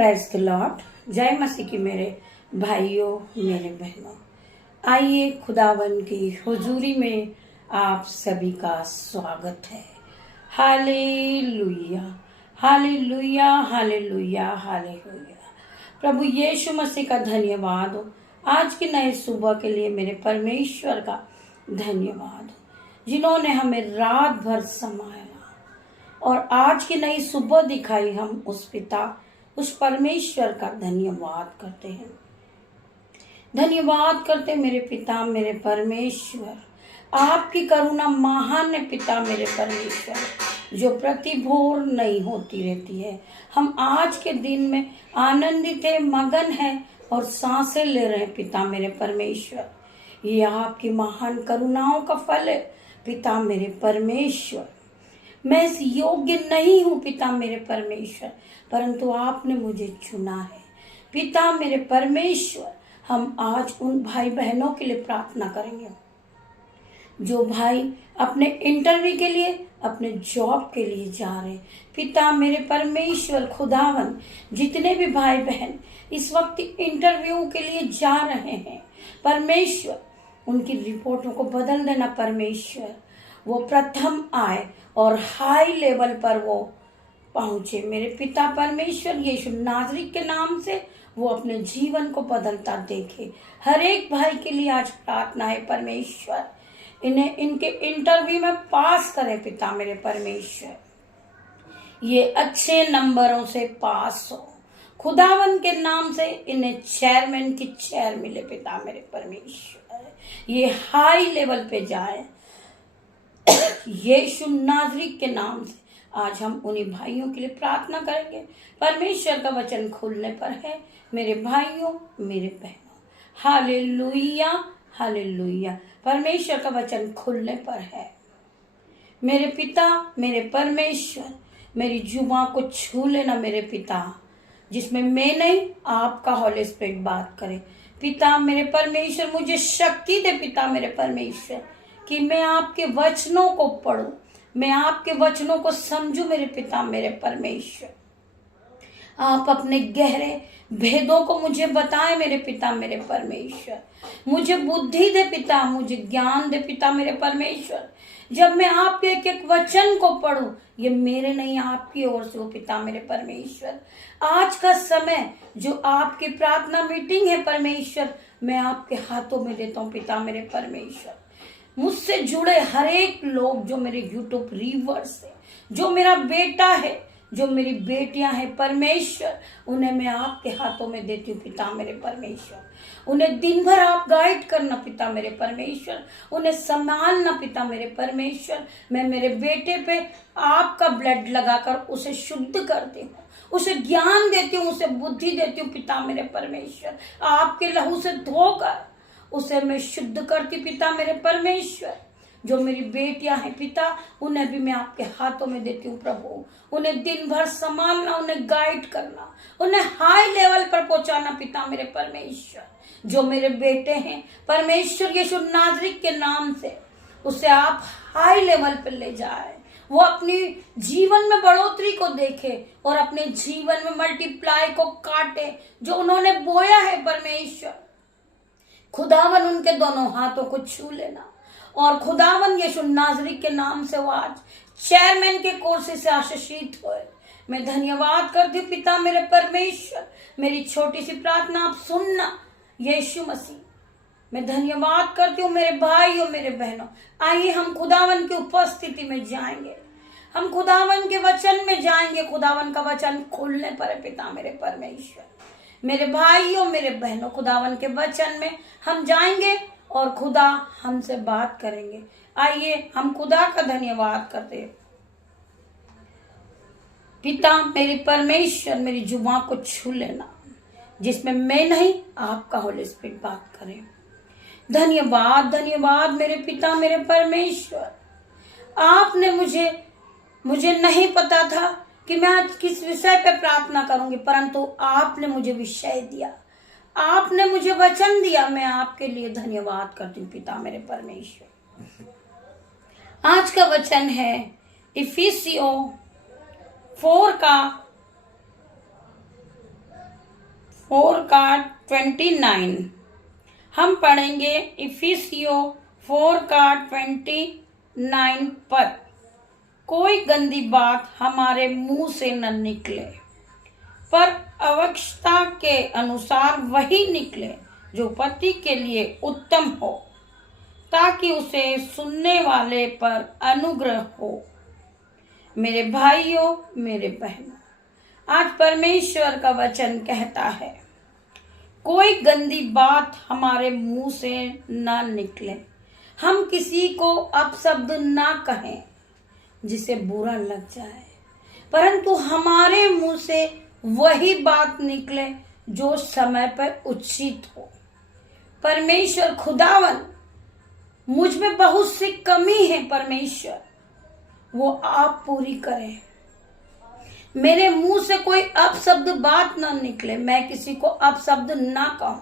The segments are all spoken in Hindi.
Praise the Lord. जय मसीह की मेरे भाइयों मेरे बहनों, आइए खुदावन की हुजूरी में आप सभी का स्वागत है। Hallelujah hallelujah hallelujah hallelujah. प्रभु यीशु मसीह का धन्यवाद हो। आज के नए सुबह के लिए मेरे परमेश्वर का धन्यवाद हो, जिन्होंने हमें रात भर समाया और आज की नई सुबह दिखाई। हम उस पिता, उस परमेश्वर का धन्यवाद करते हैं। धन्यवाद करते मेरे पिता, मेरे परमेश्वर। आपकी करुणा महान है पिता मेरे परमेश्वर, जो प्रति भोर नहीं होती रहती है। हम आज के दिन में आनंदित है, मगन है और सांसें ले रहे हैं पिता मेरे परमेश्वर। ये आपकी महान करुणाओं का फल है पिता मेरे परमेश्वर। मैं इस योग्य नहीं हूँ पिता मेरे परमेश्वर, परंतु आपने मुझे चुना है पिता मेरे परमेश्वर। हम आज उन भाई बहनों के लिए प्रार्थना करेंगे जो भाई अपने इंटरव्यू के लिए, अपने जॉब के लिए जा रहे हैं। पिता मेरे परमेश्वर खुदावन, जितने भी भाई बहन इस वक्त इंटरव्यू के लिए जा रहे हैं परमेश्वर, उनकी रिपोर्टों को बदल देना परमेश्वर। वो प्रथम आए और हाई लेवल पर वो पहुंचे मेरे पिता परमेश्वर। यीशु नाज़री के नाम से वो अपने जीवन को बदलता देखे। हर एक भाई के लिए आज प्रार्थना है परमेश्वर, इन्हें इनके इंटरव्यू में पास करे पिता मेरे परमेश्वर। ये अच्छे नंबरों से पास हो खुदावन के नाम से। इन्हें चेयरमैन की चेयर मिले पिता मेरे परमेश्वर। ये हाई लेवल पे जाए यीशु नाज़री के नाम से। आज हम उन्हीं भाइयों के लिए प्रार्थना करेंगे। परमेश्वर का वचन खुलने पर है मेरे भाइयों मेरे बहनों। Hallelujah hallelujah. परमेश्वर का वचन खुलने पर है मेरे पिता मेरे परमेश्वर। मेरी जुबां को छू लेना मेरे पिता, जिसमें मैं नहीं आपका होली स्पिरिट बात करे पिता मेरे परमेश्वर। मुझे शक्ति दे पिता मेरे परमेश्वर कि मैं आपके वचनों को पढूं, मैं आपके वचनों को समझूं मेरे पिता मेरे परमेश्वर। आप अपने गहरे भेदों को मुझे बताएं मेरे पिता मेरे परमेश्वर। मुझे बुद्धि दे पिता, मुझे ज्ञान दे पिता मेरे परमेश्वर। जब मैं आपके एक एक वचन को पढूं, ये मेरे नहीं आपकी ओर से हो पिता मेरे परमेश्वर। आज का समय जो आपकी प्रार्थना मीटिंग है परमेश्वर, मैं आपके हाथों में देता हूँ पिता मेरे परमेश्वर। मुझसे जुड़े हर एक लोग जो मेरे यूट्यूब व्यूअर्स है, जो मेरा बेटा है, जो मेरी बेटियां हैं परमेश्वर, उन्हें मैं आपके हाथों में देती हूँ पिता मेरे परमेश्वर। उन्हें दिन भर आप गाइड करना पिता मेरे परमेश्वर, उन्हें संभालना पिता मेरे परमेश्वर। मैं मेरे बेटे पे आपका ब्लड लगाकर उसे शुद्ध करती हूँ, उसे ज्ञान देती हूँ, उसे बुद्धि देती हूँ पिता मेरे परमेश्वर। आपके लहू से धोकर उसे मैं शुद्ध करती पिता मेरे परमेश्वर। जो मेरी बेटियां हैं पिता, उन्हें भी मैं आपके हाथों में देती हूँ प्रभु। उन्हें दिन भर संभालना, उन्हें गाइड करना, उन्हें हाई लेवल पर पहुंचाना पिता मेरे परमेश्वर। जो मेरे बेटे हैं परमेश्वर यीशु नाज़री के नाम से, उसे आप हाई लेवल पर ले जाए। वो अपनी जीवन में बढ़ोतरी को देखे और अपने जीवन में मल्टीप्लाई को काटे जो उन्होंने बोया है परमेश्वर। खुदावन उनके दोनों हाथों को छू लेना और खुदावन यीशु नाज़री के नाम से वो आज चेयरमैन के कुर्सी से आशीषित होए। मैं धन्यवाद करती हूँ पिता मेरे परमेश्वर। मेरी छोटी सी प्रार्थना आप सुनना यीशु मसीह। मैं धन्यवाद करती हूँ मेरे भाइयों मेरे बहनों। आइए हम खुदावन की उपस्थिति में जाएंगे, हम खुदावन के वचन में जाएंगे। खुदावन का वचन खुलने पर है पिता मेरे परमेश्वर। मेरे भाइयों मेरे बहनों, खुदावन के वचन में हम जाएंगे और खुदा हमसे बात करेंगे। आइए हम खुदा का धन्यवाद करते हैं। पिता मेरे परमेश्वर, मेरी जुबां को छू लेना, जिसमें मैं नहीं आपका होली स्पिरिट बात करे। धन्यवाद धन्यवाद मेरे पिता मेरे परमेश्वर। आपने मुझे नहीं पता था कि मैं आज किस विषय पे प्रार्थना करूंगी, परंतु आपने मुझे विषय दिया, आपने मुझे वचन दिया। मैं आपके लिए धन्यवाद करती हूँ पिता मेरे परमेश्वर। आज का वचन है इफिसियों 4 का 4 का 29। हम पढ़ेंगे इफिसियों 4 का 29 पर। कोई गंदी बात हमारे मुंह से न निकले, पर आवश्यकता के अनुसार वही निकले जो पति के लिए उत्तम हो, ताकि उसे सुनने वाले पर अनुग्रह हो। मेरे भाइयों, मेरे बहनों, आज परमेश्वर का वचन कहता है, कोई गंदी बात हमारे मुंह से ना निकले। हम किसी को अपशब्द ना कहें जिसे बुरा लग जाए, परंतु हमारे मुंह से वही बात निकले जो समय पर उचित हो। परमेश्वर खुदावन, मुझ में बहुत सी कमी है परमेश्वर, वो आप पूरी करें। मेरे मुंह से कोई अपशब्द बात ना निकले, मैं किसी को अपशब्द ना कहूं।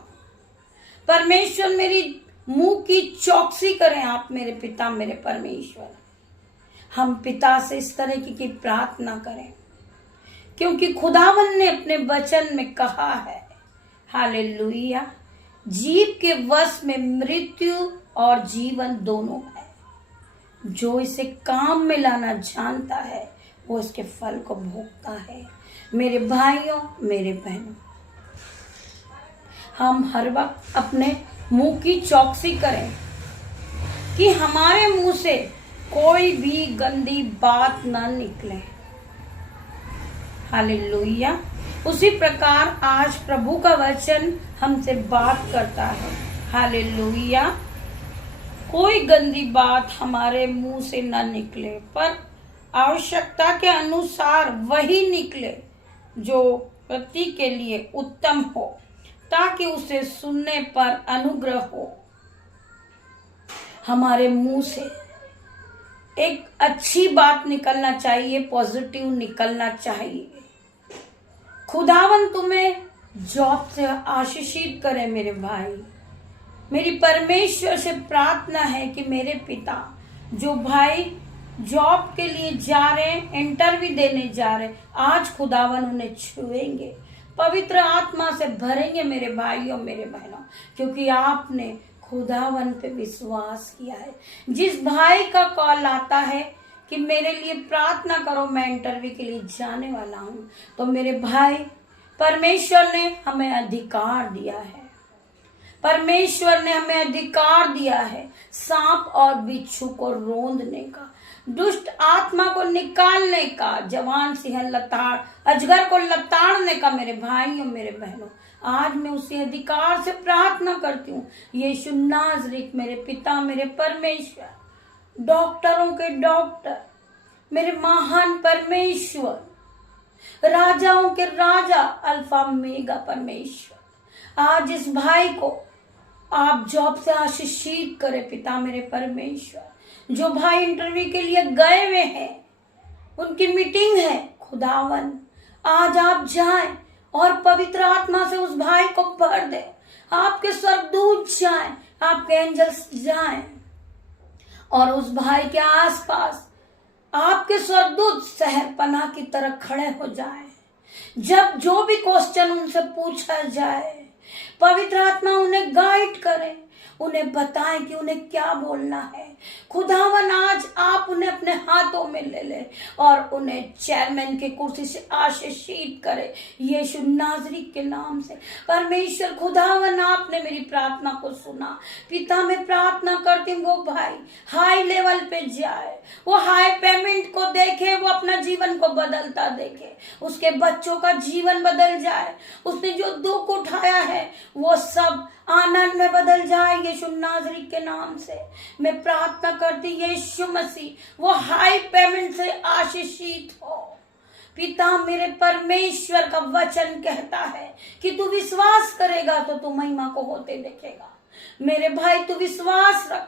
परमेश्वर मेरी मुंह की चौकसी करें आप मेरे पिता, मेरे परमेश्वर। हम पिता से इस तरह की प्रार्थना करें, क्योंकि खुदावन ने अपने वचन में कहा है, हालेलुया, जीव के वश में मृत्यु और जीवन दोनों है। जो इसे काम में लाना जानता है वो इसके फल को भोगता है। मेरे भाइयों, मेरे बहनों, हम हर वक्त अपने मुंह की चौकसी करें कि हमारे मुंह से कोई भी गंदी बात ना निकले। हालेलुया। उसी प्रकार आज प्रभु का वचन हमसे बात करता है, हालेलुया। कोई गंदी बात हमारे मुंह से न निकले, पर आवश्यकता के अनुसार वही निकले जो पति के लिए उत्तम हो, ताकि उसे सुनने पर अनुग्रह हो। हमारे मुंह से एक अच्छी बात निकलना चाहिए, पॉजिटिव निकलना चाहिए। खुदावन तुम्हें जॉब से आशीषित करे। मेरे भाई, मेरी परमेश्वर से प्रार्थना है कि मेरे पिता, जो भाई जॉब के लिए जा रहे हैं, इंटरव्यू देने जा रहे हैं, आज खुदावन उन्हें छुएंगे, पवित्र आत्मा से भरेंगे मेरे भाइयों, मेरे बहनों, क्योंकि आपने खुदावन पे विश्वास किया है। जिस भाई का कॉल आता है कि मेरे लिए प्रार्थना करो, मैं इंटरव्यू के लिए जाने वाला हूं, तो मेरे भाई, परमेश्वर ने हमें अधिकार दिया है। परमेश्वर ने हमें अधिकार दिया है सांप और बिच्छू को रोंदने का, दुष्ट आत्मा को निकालने का, जवान सिंह लताड़ अजगर को लताड़ने का। मेरे भाइयों, मेरे बहनों, आज मैं उसी अधिकार से प्रार्थना करती हूँ। यीशु नाज़रेत, मेरे पिता, मेरे परमेश्वर, डॉक्टरों के डॉक्टर, मेरे महान परमेश्वर, राजाओं के राजा, अल्फा मेगा परमेश्वर, आज इस भाई को आप जॉब से आशीषित करे पिता, मेरे परमेश्वर। जो भाई इंटरव्यू के लिए गए हुए हैं, उनकी मीटिंग है, खुदावन आज आप जाएं और पवित्र आत्मा से उस भाई को भर दे। आपके स्वर्गदूत जाएं, आपके एंजल्स जाएं और उस भाई के आसपास आपके स्वर्गदूत शहरपनाह की तरह खड़े हो जाएं। जब जो भी क्वेश्चन उनसे पूछा जाए, पवित्र आत्मा उन्हें गाइड करे, उन्हें बताएं कि उन्हें क्या बोलना है। खुदावन आज आप उन्हें अपने हाथों में ले ले और उन्हें चेयरमैन की कुर्सी से आशीषित करे, यीशु नाज़रेत के नाम से। परमेश्वर खुदावन, आपने मेरी प्रार्थना को सुना। पिता, मैं प्रार्थना करती हूँ वो भाई हाई लेवल पे जाए, वो हाई पेमेंट को देखे, वो अपना जीवन को बदलता देखे, उसके बच्चों का जीवन बदल जाए, उसने जो दुख उठाया है वो सब आनंद में बदल जाए, यीशु नाज़रेत के नाम से मैं प्रार्थना करती। यीशु मसीह वो हाई पेमेंट से आशीषित हो। पिता, मेरे परमेश्वर का वचन कहता है कि तू विश्वास करेगा तो तू महिमा को होते देखेगा। मेरे भाई, तू विश्वास रख।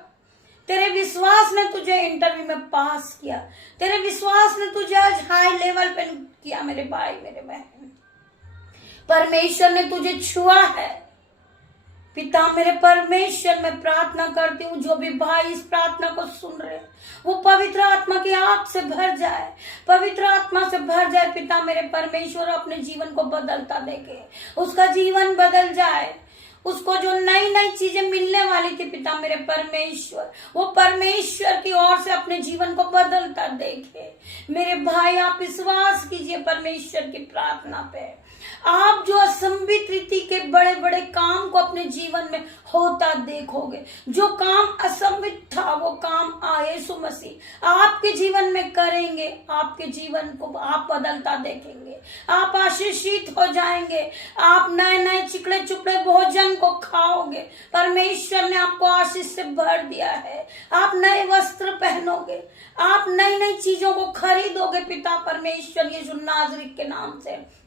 तेरे विश्वास ने तुझे इंटरव्यू में पास किया, तेरे विश्वास ने तुझे आज हाई लेवल पे किया। मेरे भाई, मेरे बहन, परमेश्वर ने तुझे छुआ है। पिता मेरे परमेश्वर, मैं प्रार्थना करती हूँ जो भी भाई इस प्रार्थना को सुन रहे हैं वो पवित्र आत्मा की आग से भर जाए, पवित्र आत्मा से भर जाए। पिता मेरे परमेश्वर अपने जीवन को बदलता देखे, उसका जीवन बदल जाए, उसको जो नई नई चीजें मिलने वाली थी पिता मेरे परमेश्वर, वो परमेश्वर की ओर से अपने जीवन को बदलता देखे। मेरे भाई आप विश्वास कीजिए परमेश्वर की प्रार्थना पे, आप जो असंभित रीति के बड़े बड़े काम को अपने जीवन में होता देखोगे। जो काम असंभित था वो काम यीशु मसीह आपके जीवन में करेंगे, आपके जीवन को आप बदलता देखेंगे, आप आशीषित हो जाएंगे, आप नए नए चिकड़े चुपड़े भोजन को खाओगे। परमेश्वर ने आपको आशीष से भर दिया है, आप नए वस्त्र पहनोगे, आप नई नई चीजों को खरीदोगे पिता परमेश्वर यीशु नाज़री के नाम से,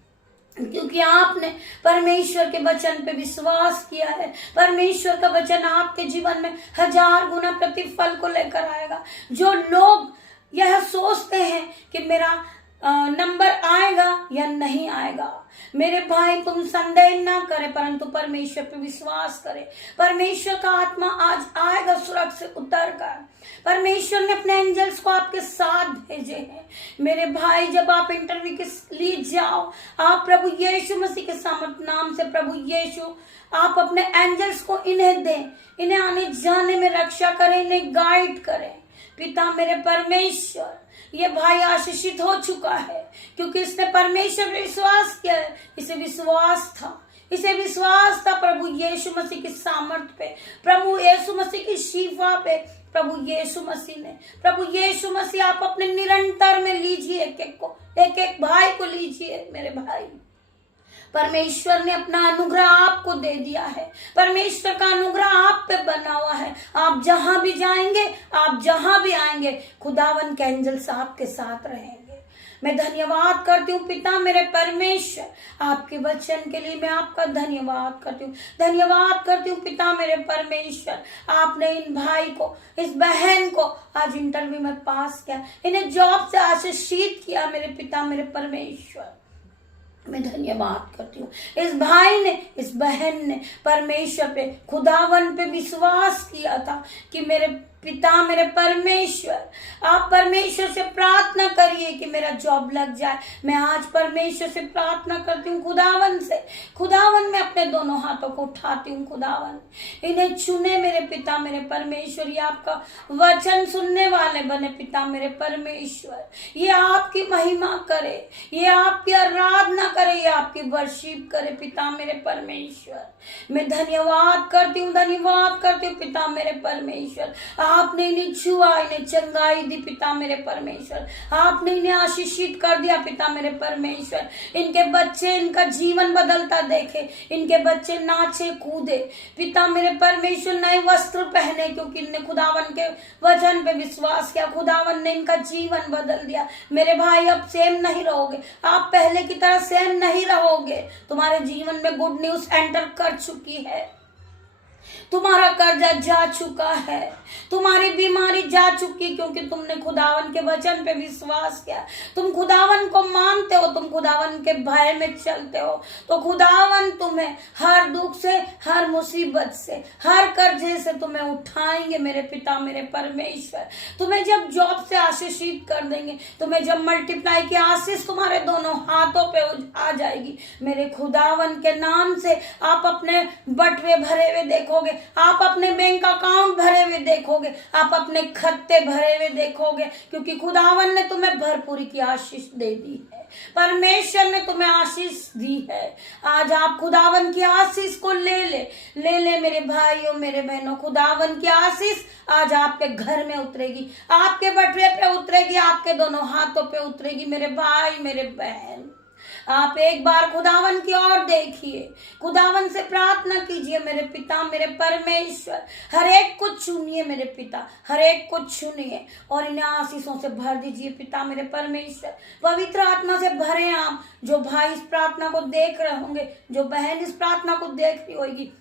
क्योंकि आपने परमेश्वर के वचन पे विश्वास किया है। परमेश्वर का वचन आपके जीवन में 1000 गुना प्रतिफल को लेकर आएगा। जो लोग यह सोचते हैं कि मेरा नंबर आएगा या नहीं आएगा, मेरे भाई तुम संदेह ना करें परंतु परमेश्वर पे विश्वास करें। परमेश्वर का आत्मा आज आएगा स्वर्ग से उतर कर। परमेश्वर ने अपने एंजल्स को आपके साथ भेजे हैं। मेरे भाई जब आप इंटरव्यू के लिए जाओ, आप प्रभु यीशु मसीह के सामर्थ नाम से, प्रभु यीशु आप अपने एंजल्स को इन्हें दें, इन्हें आने जाने में रक्षा करें, इन्हें गाइड करें। पिता मेरे परमेश्वर, ये भाई आशीषित हो चुका है क्योंकि इसने परमेश्वर पे विश्वास किया है। इसे विश्वास था प्रभु यीशु मसीह की सामर्थ पे, प्रभु यीशु मसीह की शिफा पे, प्रभु यीशु मसीह ने, प्रभु यीशु मसीह आप अपने निरंतर में लीजिए, एक एक भाई को लीजिए। मेरे भाई परमेश्वर ने अपना अनुग्रह आपको दे दिया है, परमेश्वर का अनुग्रह आप पे बना हुआ है। आप जहां भी जाएंगे, आप जहां भी आएंगे, खुदावन के एंजल्स आपके साथ रहेंगे। मैं धन्यवाद करती हूँ पिता मेरे परमेश्वर, आपके वचन के लिए मैं आपका धन्यवाद करती हूँ। धन्यवाद करती हूँ पिता मेरे परमेश्वर, आपने इन भाई को, इस बहन को आज इंटरव्यू में पास किया, इन्हें जॉब से आशीषित किया। मेरे पिता मेरे परमेश्वर, मैं धन्यवाद करती हूँ। इस भाई ने, इस बहन ने परमेश्वर पे, खुदावन पे विश्वास किया था कि मेरे पिता मेरे परमेश्वर, आप परमेश्वर से प्रार्थना करिए कि मेरा जॉब लग जाए। मैं आज परमेश्वर से प्रार्थना करती हूँ खुदावन से। खुदावन में अपने दोनों हाथों को उठाती हूँ। खुदावन इन्हें चुने मेरे पिता मेरे परमेश्वर, ये आपका वचन सुनने वाले बने पिता मेरे परमेश्वर। ये आपकी महिमा करे, ये आपकी आराधना करे, ये आपकी वर्शिप करे पिता मेरे परमेश्वर। मैं धन्यवाद करती हूँ पिता मेरे परमेश्वर। आपने इन्हें छुआ, इन्हें चंगाई दी पिता मेरे परमेश्वर। आपने इन्हें आशीषित कर दिया पिता मेरे परमेश्वर। इनके बच्चे, इनका जीवन बदलता देखे, इनके बच्चे नाचे कूदे पिता मेरे परमेश्वर, नए वस्त्र पहने, क्योंकि इनने खुदावन के वचन पे विश्वास किया। खुदावन ने इनका जीवन बदल दिया। मेरे भाई अब सेम नहीं रहोगे, आप पहले की तरह सेम नहीं रहोगे। तुम्हारे जीवन में गुड न्यूज एंटर कर चुकी है, तुम्हारा कर्जा जा चुका है, तुम्हारी बीमारी जा चुकी, क्योंकि तुमने खुदावन के वचन पे विश्वास किया। तुम खुदावन को मानते हो, तुम खुदावन के भय में चलते हो, तो खुदावन तुम्हें हर दुख से, हर मुसीबत से, हर कर्जे से तुम्हें उठाएंगे मेरे पिता मेरे परमेश्वर। तुम्हें जब जॉब से आशीषित कर देंगे, तुम्हें जब मल्टीप्लाई की आशीष तुम्हारे दोनों हाथों पे आ जाएगी मेरे खुदावन के नाम से। आप अपने बटवे भरे हुए देखोगे, आप अपने बैंक अकाउंट भरे हुए देखोगे, आप अपने खत्ते भरे हुए देखोगे, क्योंकि खुदावन ने तुम्हें भरपूरी की आशीष दे दी है। परमेश्वर ने तुम्हें आशीष दी है। आज आप खुदावन की आशीष को ले ले मेरे भाइयों मेरे बहनों। खुदावन की आशीष आज आपके घर में उतरेगी, आपके बटवे पे उतरेगी, आपके दोनों हाथों पे उतरेगी मेरे भाई मेरे बहन। आप एक बार खुदावन की ओर देखिए, खुदावन से प्रार्थना कीजिए मेरे पिता मेरे परमेश्वर। हर एक को चुनिए मेरे पिता, हर एक को चुनिए और इन्हें आशीषों से भर दीजिए पिता मेरे परमेश्वर। पवित्र आत्मा से भरे आप। जो भाई इस प्रार्थना को देख रहे होंगे, जो बहन इस प्रार्थना को देख रही होगी,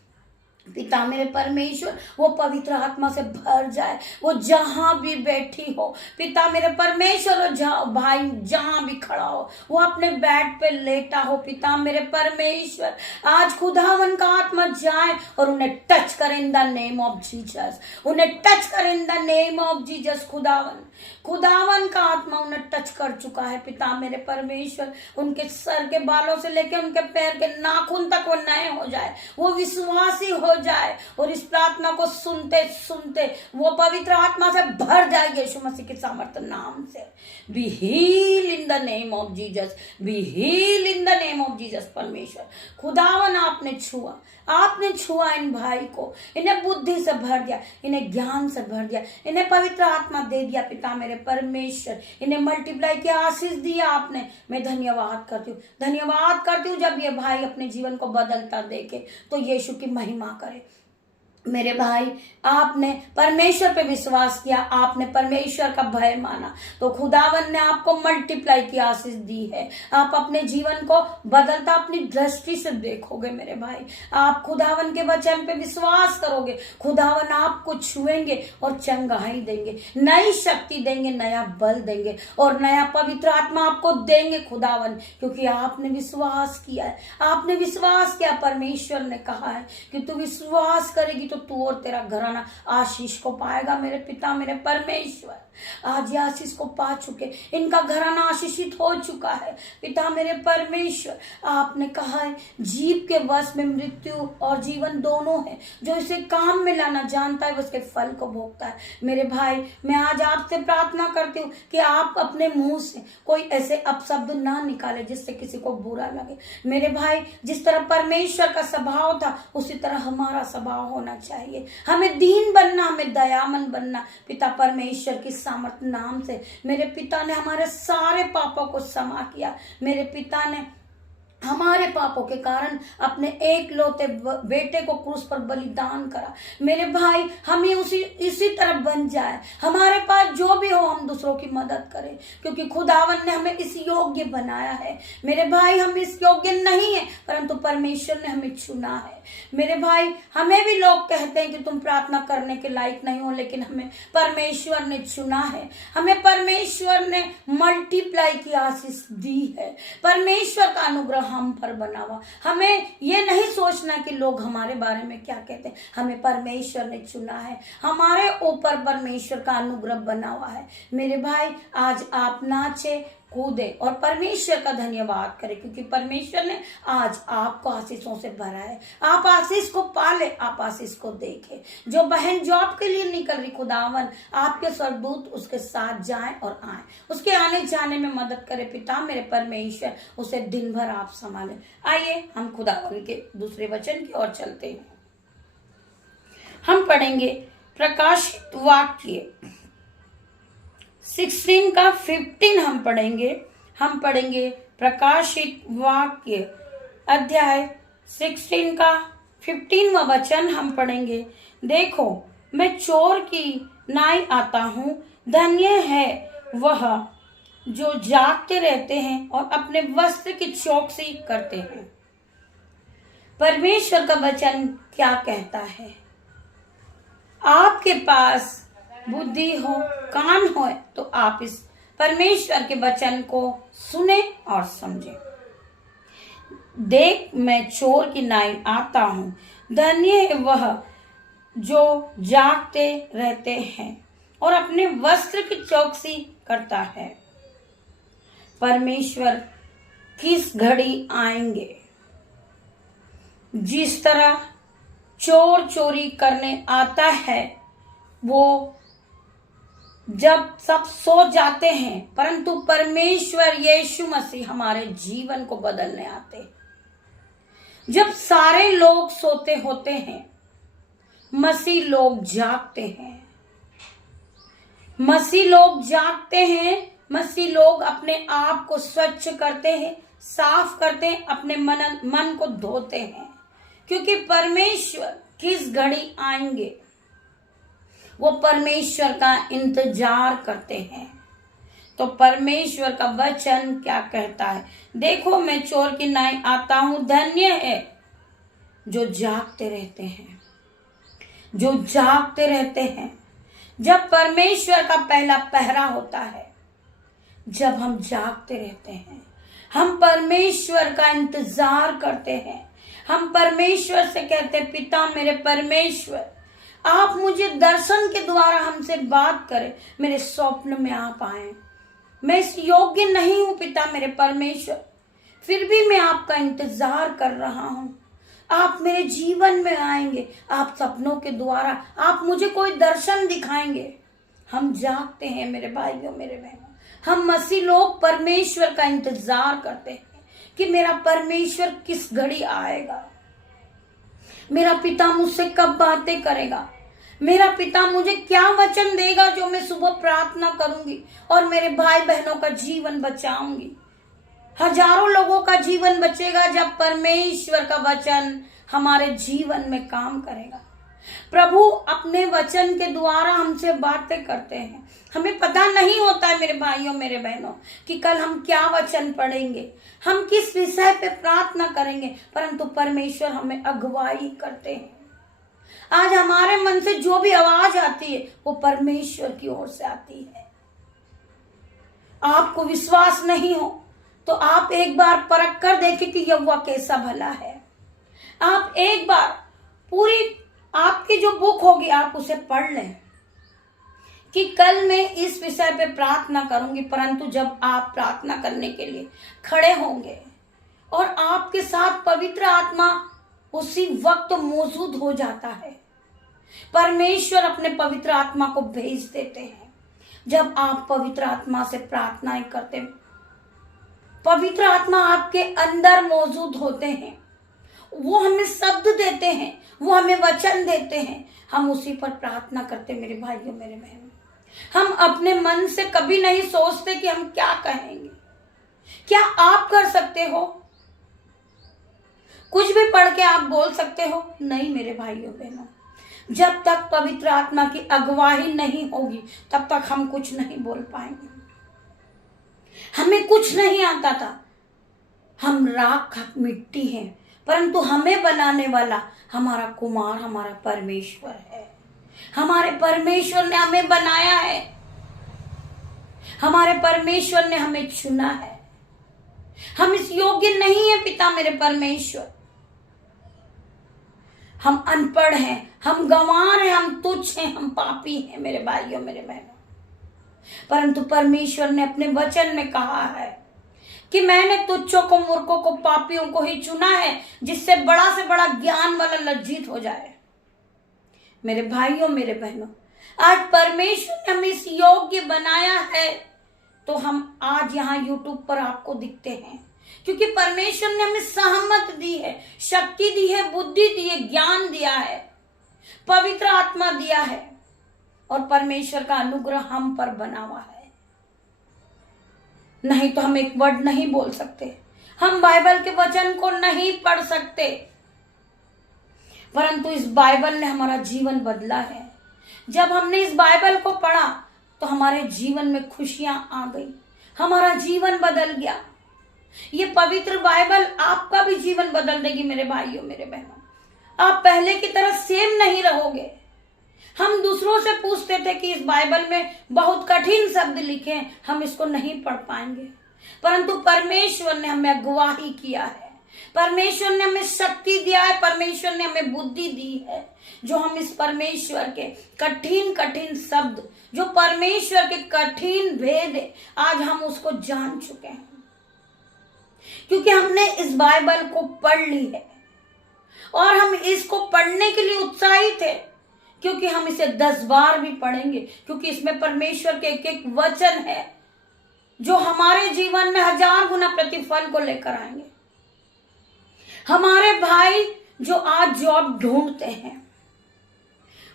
पिता मेरे परमेश्वर वो पवित्र आत्मा से भर जाए, वो जहां भी बैठी हो पिता मेरे परमेश्वर, भाई जहां भी खड़ा हो, वो अपने बेड पे लेटा हो पिता मेरे परमेश्वर, आज खुदावन का आत्मा जाए और उन्हें टच करे इन द नेम ऑफ जीसस, उन्हें टच करे इन द नेम ऑफ जीसस। खुदावन का आत्मा उन्हें टच कर चुका है पिता मेरे परमेश्वर, उनके सर के बालों से लेकर उनके पैर के नाखून तक वो नए हो जाए, वो विश्वासी हो जाए और इस प्रार्थना को सुनते सुनते वो पवित्र आत्मा से भर जाए यीशु मसीह के सामर्थ्य नाम से। Be heal in the name of Jesus, be heal in the name of Jesus. परमेश्वर खुदावन आपने छुआ इन भाई को, इन्हें बुद्धि से भर दिया, इन्हें ज्ञान से भर दिया, इन्हें पवित्र आत्मा दे दिया पिता मेरे परमेश्वर, इन्हें मल्टीप्लाई किया, आशीष दिया आपने। मैं धन्यवाद करती हूँ जब ये भाई अपने जीवन को बदलता देखे तो यीशु की महिमा करे। मेरे भाई आपने परमेश्वर पे विश्वास किया, आपने परमेश्वर का भय माना तो खुदावन ने आपको मल्टीप्लाई की आशीष दी है। आप अपने जीवन को बदलता अपनी दृष्टि से देखोगे मेरे भाई, आप खुदावन के वचन पे विश्वास करोगे, खुदावन आपको छुएंगे और चंगाई देंगे, नई शक्ति देंगे, नया बल देंगे और नया पवित्र आत्मा आपको देंगे खुदावन, क्योंकि आपने विश्वास किया है, आपने विश्वास किया। परमेश्वर ने कहा है कि तू विश्वास करेगी तो तू और तेरा घराना आशीष को पाएगा। मेरे पिता मेरे परमेश्वर आज ये आशीष को पा चुके, इनका घराना आशीषित हो चुका है पिता मेरे परमेश्वर। आपने कहा है जीव के वश में मृत्यु और जीवन दोनों है, जो इसे काम में लाना जानता है उसके फल को भोगता है। मेरे भाई मैं आज आपसे प्रार्थना करती हूँ कि आप अपने मुंह से कोई ऐसे अपशब्द ना निकाले जिससे किसी को बुरा लगे। मेरे भाई जिस तरह परमेश्वर का स्वभाव था उसी तरह हमारा स्वभाव होना चाहिए, हमें दीन बनना, हमें दयामन बनना पिता परमेश्वर की सामर्थ नाम से। मेरे पिता ने हमारे सारे पापों को क्षमा किया, मेरे पिता ने हमारे पापों के कारण अपने एक लौते बेटे को क्रूस पर बलिदान करा। मेरे भाई हमें इसी तरह बन जाए, हमारे पास जो भी हो हम दूसरों की मदद करें, क्योंकि खुदावन ने हमें इस योग्य बनाया है। मेरे भाई हम इस योग्य नहीं है परंतु परमेश्वर ने हमें चुना है। मेरे भाई हमें भी लोग कहते हैं कि तुम प्रार्थना करने के लायक नहीं हो, लेकिन हमें परमेश्वर ने चुना है, हमें परमेश्वर ने मल्टीप्लाई की आशीष दी है, परमेश्वर का अनुग्रह हम पर बना हुआ। हमें ये नहीं सोचना कि लोग हमारे बारे में क्या कहते हैं, हमें परमेश्वर ने चुना है, हमारे ऊपर परमेश्वर का अनुग्रह बना हुआ है। मेरे भाई आज आप नाचे कूदे और परमेश्वर का धन्यवाद करें, क्योंकि परमेश्वर ने आज आपको आशीषों से भरा है। आप आशीष को पाले, आप आशीष को देखें। जो बहन जॉब के लिए निकल रही खुदावन आपके स्वर्गदूत उसके साथ जाएं और आए, उसके आने जाने में मदद करे पिता मेरे परमेश्वर, उसे दिन भर आप संभालें। आइए हम खुदावन के दूसरे वचन की ओर चलते हैं। हम पढ़ेंगे प्रकाशित वाक्य 16 का 15 हम पढ़ेंगे प्रकाशित वाक्य अध्याय 16 का 15वां वचन हम पढ़ेंगे। देखो मैं चोर की नाई आता हूँ, धन्य है वह जो जागते रहते हैं और अपने वस्त्र की चौकसी करते हैं। परमेश्वर का वचन क्या कहता है? आपके पास बुद्धि हो, कान हो तो आप इस परमेश्वर के वचन को सुने और समझे। देख मैं चोर की नाई आता हूं, धन्य है वह जो जागते रहते हैं और अपने वस्त्र की चौकसी करता है। परमेश्वर किस घड़ी आएंगे? जिस तरह चोर चोरी करने आता है वो जब सब सो जाते हैं, परंतु परमेश्वर यीशु मसीह हमारे जीवन को बदलने आते हैं। जब सारे लोग सोते होते हैं मसीह लोग जागते हैं, मसीह लोग अपने आप को स्वच्छ करते हैं, साफ करते हैं, अपने मन को धोते हैं, क्योंकि परमेश्वर किस घड़ी आएंगे वो परमेश्वर का इंतजार करते हैं। तो परमेश्वर का वचन क्या कहता है? देखो मैं चोर की नाई आता हूं, धन्य है जो जागते रहते हैं। जो जागते रहते हैं। जब परमेश्वर का पहला पहरा होता है, जब हम जागते रहते हैं, हम परमेश्वर का इंतजार करते हैं, हम परमेश्वर से कहते हैं, पिता मेरे परमेश्वर, आप मुझे दर्शन के द्वारा हमसे बात करें, मेरे स्वप्न में आप आए। मैं इस योग्य नहीं हूं पिता मेरे परमेश्वर, फिर भी मैं आपका इंतजार कर रहा हूं। आप मेरे जीवन में आएंगे, आप सपनों के द्वारा आप मुझे कोई दर्शन दिखाएंगे। हम जागते हैं मेरे भाइयों मेरे बहनों, हम मसीह लोग परमेश्वर का इंतजार करते हैं कि मेरा परमेश्वर किस घड़ी आएगा, मेरा पिता मुझसे कब बातें करेगा, मेरा पिता मुझे क्या वचन देगा जो मैं सुबह प्रार्थना करूंगी और मेरे भाई बहनों का जीवन बचाऊंगी। हजारों लोगों का जीवन बचेगा जब परमेश्वर का वचन हमारे जीवन में काम करेगा। प्रभु अपने वचन के द्वारा हमसे बातें करते हैं। हमें पता नहीं होता है मेरे भाइयों मेरे बहनों कि कल हम क्या वचन पढ़ेंगे, हम किस विषय पे प्रार्थना करेंगे, परंतु परमेश्वर हमें अगुवाई करते हैं। आज हमारे मन से जो भी आवाज आती है वो परमेश्वर की ओर से आती है। आपको विश्वास नहीं हो तो आप एक बार परख कर देखें कि यहोवा कैसा भला है। आप एक बार पूरी आपकी जो बुक होगी आप उसे पढ़ लें कि कल मैं इस विषय पे प्रार्थना करूंगी, परंतु जब आप प्रार्थना करने के लिए खड़े होंगे और आपके साथ पवित्र आत्मा उसी वक्त मौजूद हो जाता है, परमेश्वर अपने पवित्र आत्मा को भेज देते हैं। जब आप पवित्र आत्मा से प्रार्थनाएं करते हैं, पवित्र आत्मा आपके अंदर मौजूद होते हैं, वो हमें शब्द देते हैं, वो हमें वचन देते हैं, हम उसी पर प्रार्थना करते। मेरे भाइयों मेरे बहनों, हम अपने मन से कभी नहीं सोचते कि हम क्या कहेंगे। क्या आप कर सकते हो? कुछ भी पढ़ के आप बोल सकते हो? नहीं मेरे भाइयों बहनों, जब तक पवित्र आत्मा की अगुवाई नहीं होगी तब तक हम कुछ नहीं बोल पाएंगे। हमें कुछ नहीं आता था, हम राख मिट्टी हैं, परंतु हमें बनाने वाला हमारा कुमार, हमारा परमेश्वर है। हमारे परमेश्वर ने हमें बनाया है, हमारे परमेश्वर ने हमें चुना है। हम इस योग्य नहीं है पिता मेरे परमेश्वर, हम अनपढ़ हैं, हम गंवार हैं, हम तुच्छ हैं, हम पापी हैं मेरे भाइयों मेरे बहनों। परंतु परमेश्वर ने अपने वचन में कहा है कि मैंने तुच्छों को, मूर्खों को, पापियों को ही चुना है, जिससे बड़ा से बड़ा ज्ञान वाला लज्जित हो जाए। मेरे भाइयों मेरे बहनों, आज परमेश्वर ने हमें इस योग्य बनाया है तो हम आज यहाँ यूट्यूब पर आपको दिखते हैं, क्योंकि परमेश्वर ने हमें सहमत दी है, शक्ति दी है, बुद्धि दी है, ज्ञान दिया है, पवित्र आत्मा दिया है और परमेश्वर का अनुग्रह हम पर बना हुआ है। नहीं तो हम एक वर्ड नहीं बोल सकते, हम बाइबल के वचन को नहीं पढ़ सकते, परंतु इस बाइबल ने हमारा जीवन बदला है। जब हमने इस बाइबल को पढ़ा तो हमारे जीवन में खुशियां आ गई, हमारा जीवन बदल गया। ये पवित्र बाइबल आपका भी जीवन बदल देगी मेरे भाइयों मेरे बहनों। आप पहले की तरह सेम नहीं रहोगे। हम दूसरों से पूछते थे कि इस बाइबल में बहुत कठिन शब्द लिखे हैं, हम इसको नहीं पढ़ पाएंगे, परंतु परमेश्वर ने हमें अगुवाई किया है, परमेश्वर ने हमें शक्ति दिया है, परमेश्वर ने हमें बुद्धि दी है, जो हम इस परमेश्वर के कठिन कठिन शब्द, जो परमेश्वर के कठिन भेद है, आज हम उसको जान चुके हैं, क्योंकि हमने इस बाइबल को पढ़ ली है। और हम इसको पढ़ने के लिए उत्साहित है, क्योंकि हम इसे 10 बार भी पढ़ेंगे, क्योंकि इसमें परमेश्वर के एक एक वचन है जो हमारे जीवन में 1000 गुना प्रतिफल को लेकर आएंगे। हमारे भाई जो आज जॉब ढूंढते हैं,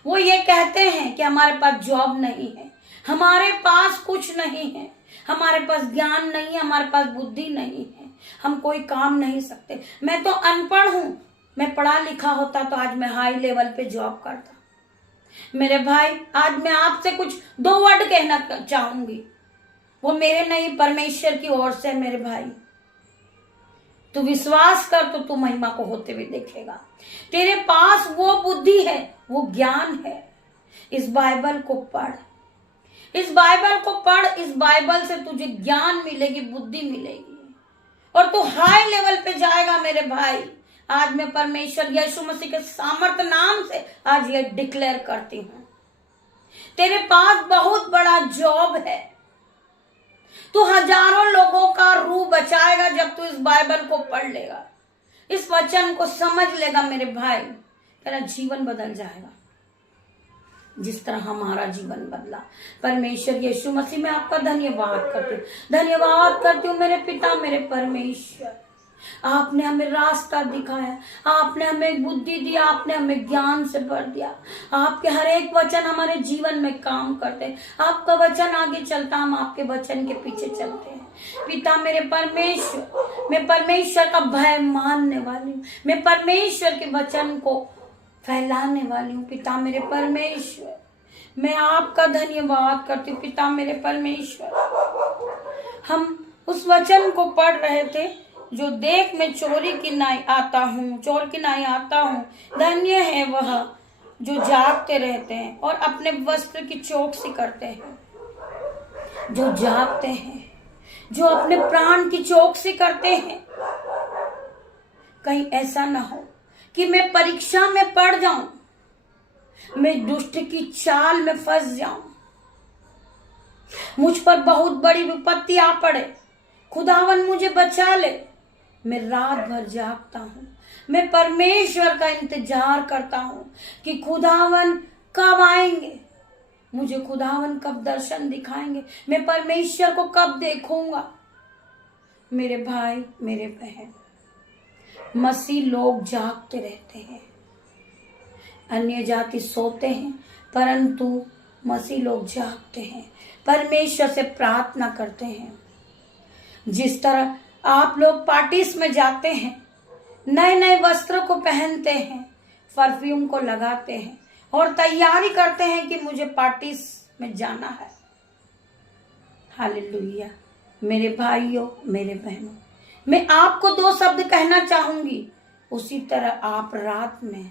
वो ये कहते हैं कि हमारे पास जॉब नहीं है, हमारे पास कुछ नहीं है, हमारे पास ज्ञान नहीं है, हमारे पास बुद्धि नहीं है, हम कोई काम नहीं सकते। मैं तो अनपढ़ हूं, मैं पढ़ा लिखा होता तो आज मैं हाई लेवल पे जॉब करता। मेरे भाई, आज मैं आपसे कुछ 2 वर्ड कहना चाहूंगी, वो मेरे नहीं परमेश्वर की ओर से। मेरे भाई, तू विश्वास कर तो तू महिमा को होते हुए देखेगा। तेरे पास वो बुद्धि है, वो ज्ञान है। इस बाइबल को पढ़, इस बाइबल को पढ़। इस बाइबल से तुझे ज्ञान मिलेगी, बुद्धि मिलेगी और तू हाई लेवल पे जाएगा मेरे भाई। आज मैं परमेश्वर यीशु मसीह के सामर्थ नाम से आज ये डिक्लेयर करती हूँ, तेरे पास बहुत बड़ा जॉब है। तू हजारों लोगों का रूह बचाएगा जब तू इस बाइबल को पढ़ लेगा, इस वचन को समझ लेगा मेरे भाई। तेरा जीवन बदल जाएगा जिस तरह हमारा जीवन बदला। परमेश्वर यीशु मसीह में आपका धन्यवाद करती हूँ, धन्यवाद करती हूँ मेरे पिता, मेरे परमेश्वर। आपने हमें रास्ता दिखाया, आपने हमें बुद्धि दी, आपने हमें ज्ञान से भर दिया। आपके हर एक वचन हमारे जीवन में काम करते हैं। आपका वचन आगे चलता, हम आपके वचन के पीछे चलते हैं। पिता मेरे परमेश्वर, मैं परमेश्वर का भय मानने वाली हूँ, मैं परमेश्वर के वचन को फैलाने वाली हूँ। पिता मेरे परमेश्वर, मैं आपका धन्यवाद करती हूँ। पिता मेरे परमेश्वर, हम उस वचन को पढ़ रहे थे, जो देख मैं चोरी की नाई आता हूँ, चोर की नाई आता हूँ, धन्य है वह जो जागते रहते हैं और अपने वस्त्र की चौकसी करते हैं। जो जागते हैं, जो अपने प्राण की चौकसी करते हैं। कहीं ऐसा ना हो कि मैं परीक्षा में पड़ जाऊं, मैं दुष्ट की चाल में फंस जाऊं, मुझ पर बहुत बड़ी विपत्ति आ पड़े, खुदावन मुझे बचा ले। मैं रात भर जागता हूं, मैं परमेश्वर का इंतजार करता हूं कि खुदावन कब आएंगे, मुझे खुदावन कब दर्शन दिखाएंगे, मैं परमेश्वर को कब देखूंगा। मेरे भाई मेरे बहन, मसीह लोग जागते रहते हैं, अन्य जाति सोते हैं, परंतु मसीह लोग जागते हैं, परमेश्वर से प्रार्थना करते हैं। जिस तरह आप लोग पार्टीज में जाते हैं, नए नए वस्त्र को पहनते हैं, परफ्यूम को लगाते हैं और तैयारी करते हैं कि मुझे पार्टीज में जाना है। हालेलुया। मेरे भाइयों मेरे बहनों, मैं आपको दो शब्द कहना चाहूंगी। उसी तरह आप रात में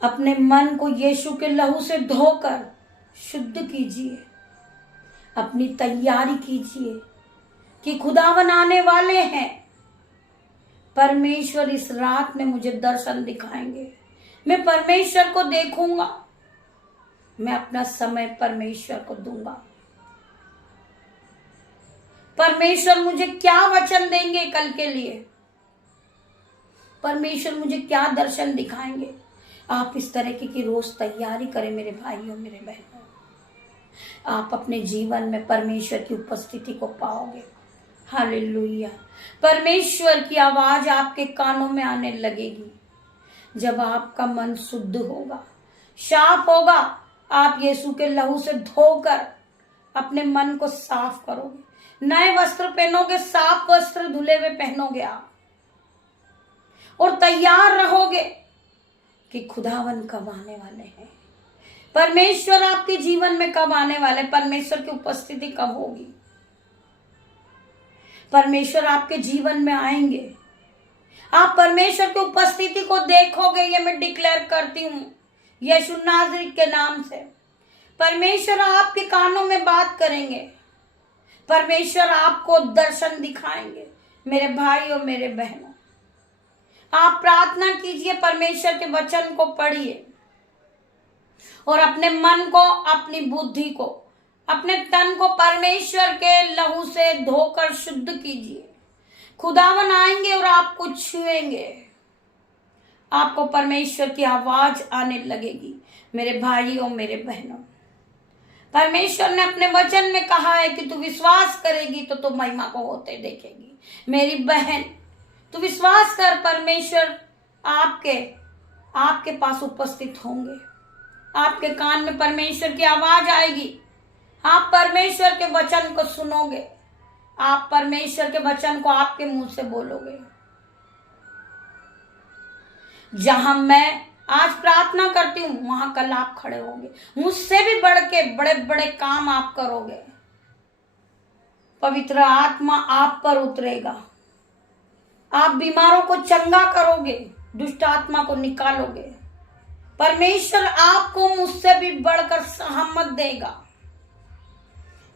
अपने मन को यीशु के लहू से धोकर शुद्ध कीजिए, अपनी तैयारी कीजिए कि खुदावन आने वाले हैं। परमेश्वर इस रात में मुझे दर्शन दिखाएंगे, मैं परमेश्वर को देखूंगा, मैं अपना समय परमेश्वर को दूंगा। परमेश्वर मुझे क्या वचन देंगे कल के लिए, परमेश्वर मुझे क्या दर्शन दिखाएंगे। आप इस तरह की रोज तैयारी करें मेरे भाइयों मेरे बहनों। आप अपने जीवन में परमेश्वर की उपस्थिति को पाओगे। हालेलुया। परमेश्वर की आवाज आपके कानों में आने लगेगी जब आपका मन शुद्ध होगा, साफ होगा। आप यीशु के लहू से धोकर अपने मन को साफ करोगे, नए वस्त्र पहनोगे, साफ वस्त्र धुले हुए पहनोगे आप, और तैयार रहोगे कि खुदावन कब आने वाले हैं, परमेश्वर आपके जीवन में कब आने वाले, परमेश्वर की उपस्थिति कब होगी। परमेश्वर आपके जीवन में आएंगे, आप परमेश्वर की उपस्थिति को देखोगे। ये मैं डिक्लेयर करती हूँ यीशु नाज़री के नाम से। परमेश्वर आपके कानों में बात करेंगे, परमेश्वर आपको दर्शन दिखाएंगे। मेरे भाइयों मेरे बहनों, आप प्रार्थना कीजिए, परमेश्वर के वचन को पढ़िए और अपने मन को, अपनी बुद्धि को, अपने तन को परमेश्वर के लहू से धोकर शुद्ध कीजिए। खुदावन आएंगे और आपको छुएंगे, आपको परमेश्वर की आवाज आने लगेगी। मेरे भाइयों मेरे बहनों, परमेश्वर ने अपने वचन में कहा है कि तू विश्वास करेगी तो तू महिमा को होते देखेगी। मेरी बहन, तू विश्वास कर, परमेश्वर आपके पास उपस्थित होंगे, आपके कान में परमेश्वर की आवाज आएगी, आप परमेश्वर के वचन को सुनोगे, आप परमेश्वर के वचन को आपके मुंह से बोलोगे। जहां मैं आज प्रार्थना करती हूं वहां कल आप खड़े होंगे, मुझसे भी बढ़ के बड़े बड़े काम आप करोगे। पवित्र आत्मा आप पर उतरेगा, आप बीमारों को चंगा करोगे, दुष्ट आत्मा को निकालोगे। परमेश्वर आपको मुझसे भी बढ़कर सहमत देगा।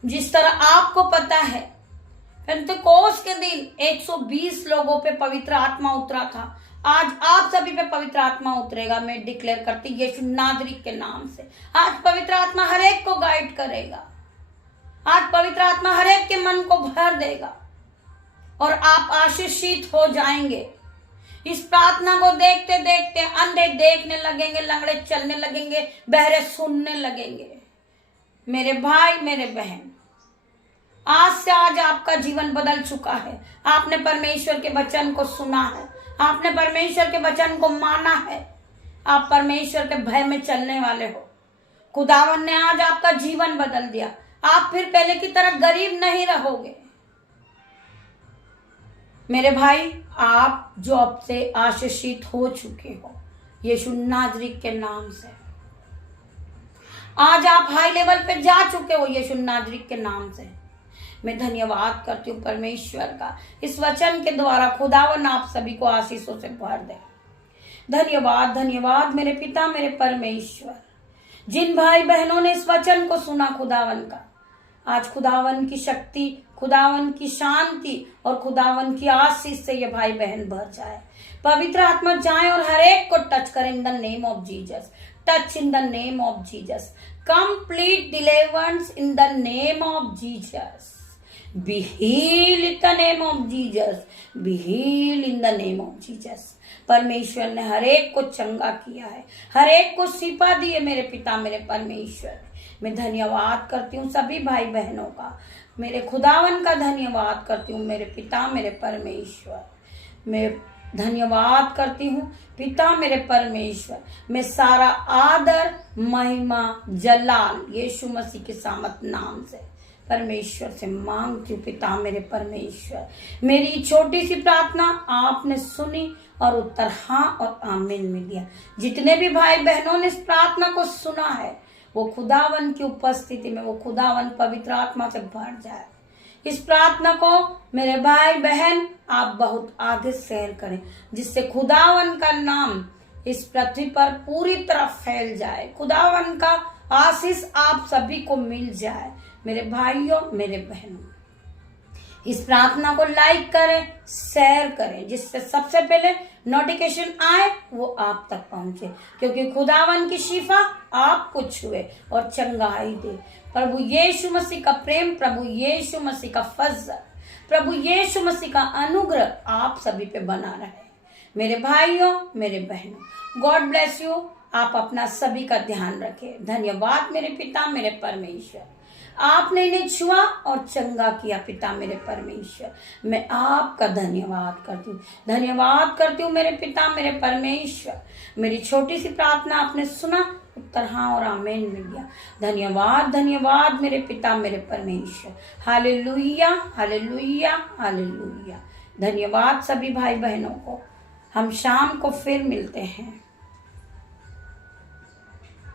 जिस तरह आपको पता है पेंतेकोस्त के दिन 120 लोगों पे पवित्र आत्मा उतरा था, आज आप सभी पे पवित्र आत्मा उतरेगा। मैं डिक्लेयर करती यीशु नाज़री के नाम से। आज पवित्र आत्मा हर एक को गाइड करेगा। आज पवित्र आत्मा हर एक के मन को भर देगा और आप आशीषित हो जाएंगे। इस प्रार्थना को देखते देखते अंधे देखने लगेंगे, लंगड़े चलने लगेंगे, बहरे सुनने लगेंगे। मेरे भाई, मेरे बहन, आज से आज आपका जीवन बदल चुका है। आपने परमेश्वर के वचन को सुना है, आपने परमेश्वर के वचन को माना है, आप परमेश्वर के भय में चलने वाले हो। खुदावन ने आज आपका जीवन बदल दिया। आप फिर पहले की तरह गरीब नहीं रहोगे। मेरे भाई, आप जॉब से आशीषित हो चुके हो यीशु नाज़री के नाम से। आज आप हाई लेवल पे जा चुके हो यीशु नाज़री के नाम से। मैं धन्यवाद करती हूँ परमेश्वर का, इस वचन के द्वारा खुदावन आप सभी को आशीषों से भर दे। धन्यवाद, धन्यवाद मेरे पिता, मेरे परमेश्वर। जिन भाई बहनों ने इस वचन को सुना खुदावन का, आज खुदावन की शक्ति, खुदावन की शांति और खुदावन की आशीष से ये भाई बहन भर जाए। पवित्र आत्मा जाए और हर एक को टच करे इन the name of Jesus. Touch in the name of Jesus. Complete deliverance in the name of Jesus. Be healed in the name of Jesus. Be healed in the name of Jesus. परमेश्वर ने हर एक को चंगा किया है, हर एक को शिफा दी है मेरे पिता, मेरे परमेश्वर। मैं धन्यवाद करती हूँ सभी भाई बहनों का, मेरे खुदावन का धन्यवाद करती हूँ मेरे पिता, मेरे परमेश्वर। मैं धन्यवाद करती हूँ पिता, मेरे परमेश्वर। मैं सारा आदर, महिमा, जलाल यीशु मसीह के सामत नाम से परमेश्वर से मांगती हूँ पिता, मेरे परमेश्वर। मेरी छोटी सी प्रार्थना आपने सुनी और उत्तर हाँ और आमीन में दिया। जितने भी भाई बहनों ने इस प्रार्थना को सुना है, वो खुदावन की उपस्थिति में, वो खुदावन पवित्र आत्मा से भर जाए। इस प्रार्थना को मेरे भाई बहन आप बहुत आगे शेयर करें, जिससे खुदावन का नाम इस पृथ्वी पर पूरी तरह फैल जाए। खुदावन का आशीष आप सभी को मिल जाए। मेरे भाइयों, मेरे बहनों, इस प्रार्थना को लाइक करें, शेयर करें, जिससे सबसे पहले नोटिफिकेशन आए वो आप तक पहुंचे, क्योंकि खुदावन की शिफा आपको छुए और चंगाई दे। प्रभु यीशु मसीह का प्रेम, प्रभु यीशु मसीह का फजल, प्रभु यीशु मसीह का अनुग्रह आप सभी पे बना रहे। मेरे भाइयों, मेरे बहनों, गॉड ब्लेस यू। आप अपना सभी का ध्यान रखें। धन्यवाद मेरे पिता, मेरे परमेश्वर। आपने इन्हें छुआ और चंगा किया पिता, मेरे परमेश्वर। मैं आपका धन्यवाद करती हूँ, धन्यवाद करती हूँ मेरे पिता, मेरे परमेश्वर। मेरी छोटी सी प्रार्थना आपने सुना, उत्तर हाँ और आमीन मिल गया। धन्यवाद, धन्यवाद मेरे पिता, मेरे परमेश्वर। Hallelujah, hallelujah, hallelujah. धन्यवाद सभी भाई बहनों को। हम शाम को फिर मिलते हैं।